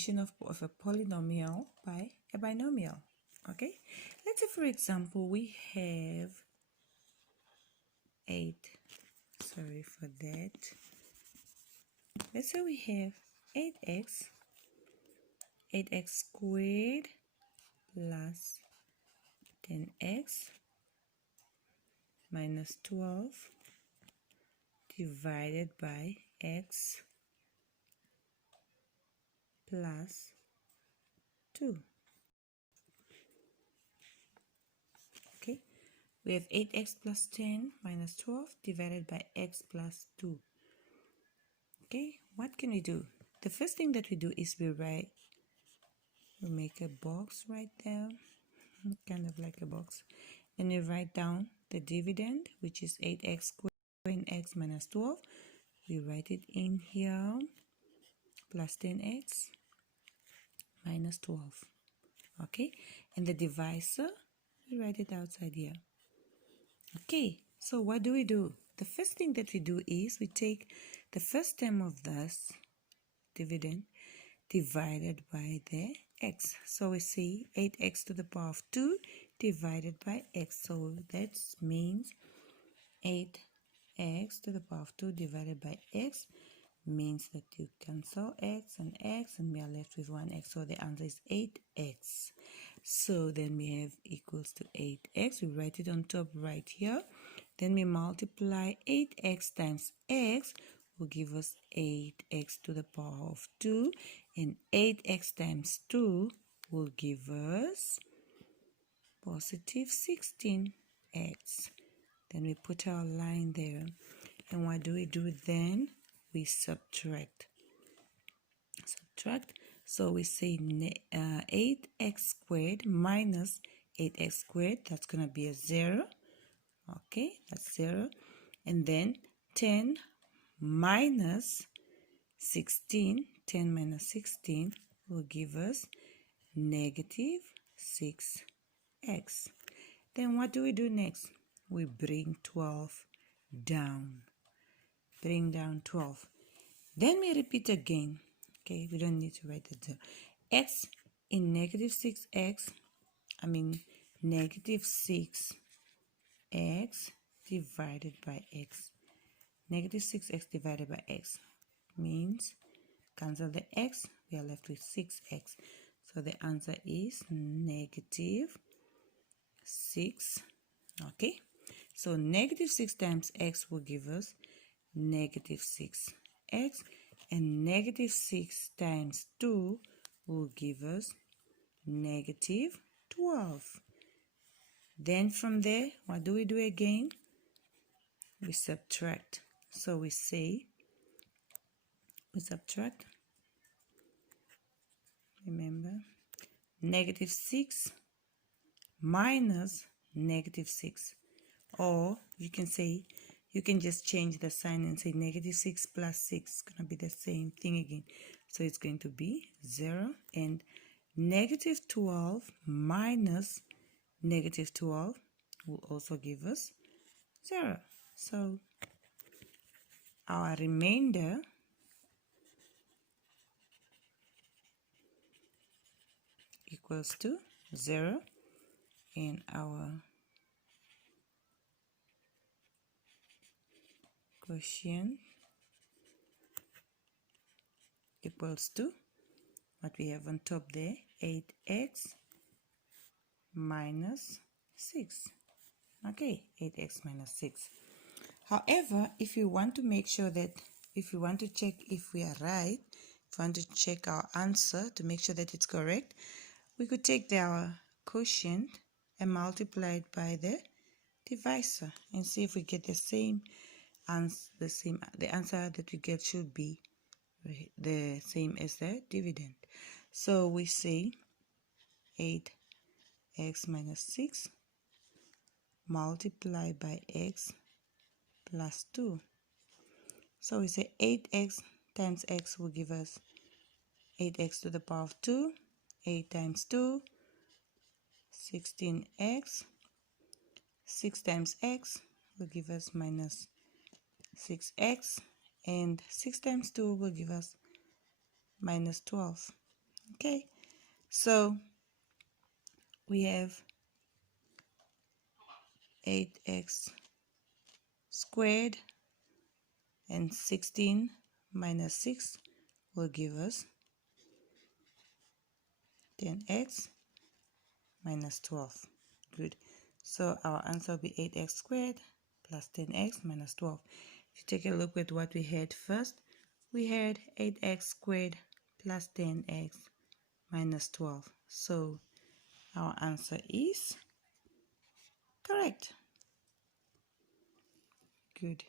division of a polynomial by a binomial. Okay, let's say for example we have 8. Sorry for that. Let's say we have 8x squared plus 10x minus 12 divided by x plus 2. Okay, we have 8x plus 10 minus 12 divided by x plus 2. Okay, what can we do? The first thing that we do is we make a box right there, kind of like a box, and we write down the dividend, which is 8x squared and x minus 12. We write it in here, plus 10x minus 12. Okay, and the divisor, we write it outside here. Okay, so what do? The first thing that we do is we take the first term of this dividend divided by the x. So we see 8x to the power of 2 divided by x. So that means 8x to the power of 2 divided by x means that you cancel x, and we are left with 1x. So the answer is 8x. So then we have equals to 8x. We write it on top right here. Then we multiply 8x times x will give us 8x to the power of 2. And 8x times 2 will give us positive 16x. Then we put our line there. And what do then? We subtract. So we say 8x squared minus 8x squared. That's going to be a 0. Okay, that's 0. And then 10 minus 16. 10 minus 16 will give us negative 6x. Then what do we do next? We bring 12 down. Bring down 12. Then we repeat again. Okay, we don't need to write it down. X in negative 6x, negative 6x divided by x. Negative 6x divided by x means cancel the x, we are left with 6x. So the answer is negative 6. Okay, so negative 6 times x will give us negative 6x, and negative 6 times 2 will give us negative 12. Then from there, what do we do again? We subtract. So we say, we subtract, remember, negative 6 minus negative 6. Or you can say, you can just change the sign and say negative 6 plus 6 is going to be the same thing again. So it's going to be 0. And negative 12 minus negative 12 will also give us 0. So our remainder equals to 0, and our quotient equals to what we have on top there, 8x minus 6. Okay, 8x minus 6. However, if you want to make sure that, if you want to check if we are right, if you want to check our answer to make sure that it's correct, we could take our quotient and multiply it by the divisor and see if we get the same answer. The answer that we get should be the same as the dividend. So we say 8x minus 6 multiplied by x plus 2. So we say 8x times x will give us 8x to the power of 2. 8 times 2, 16x. 6 times x will give us minus 6x. And 6 times 2 will give us minus 12. Okay, so we have 8x squared, and 16 minus 6 will give us 10x minus 12. Good. So our answer will be 8x squared plus 10x minus 12. If you take a look at what we had first, we had 8x squared plus 10x minus 12. So our answer is correct. Good.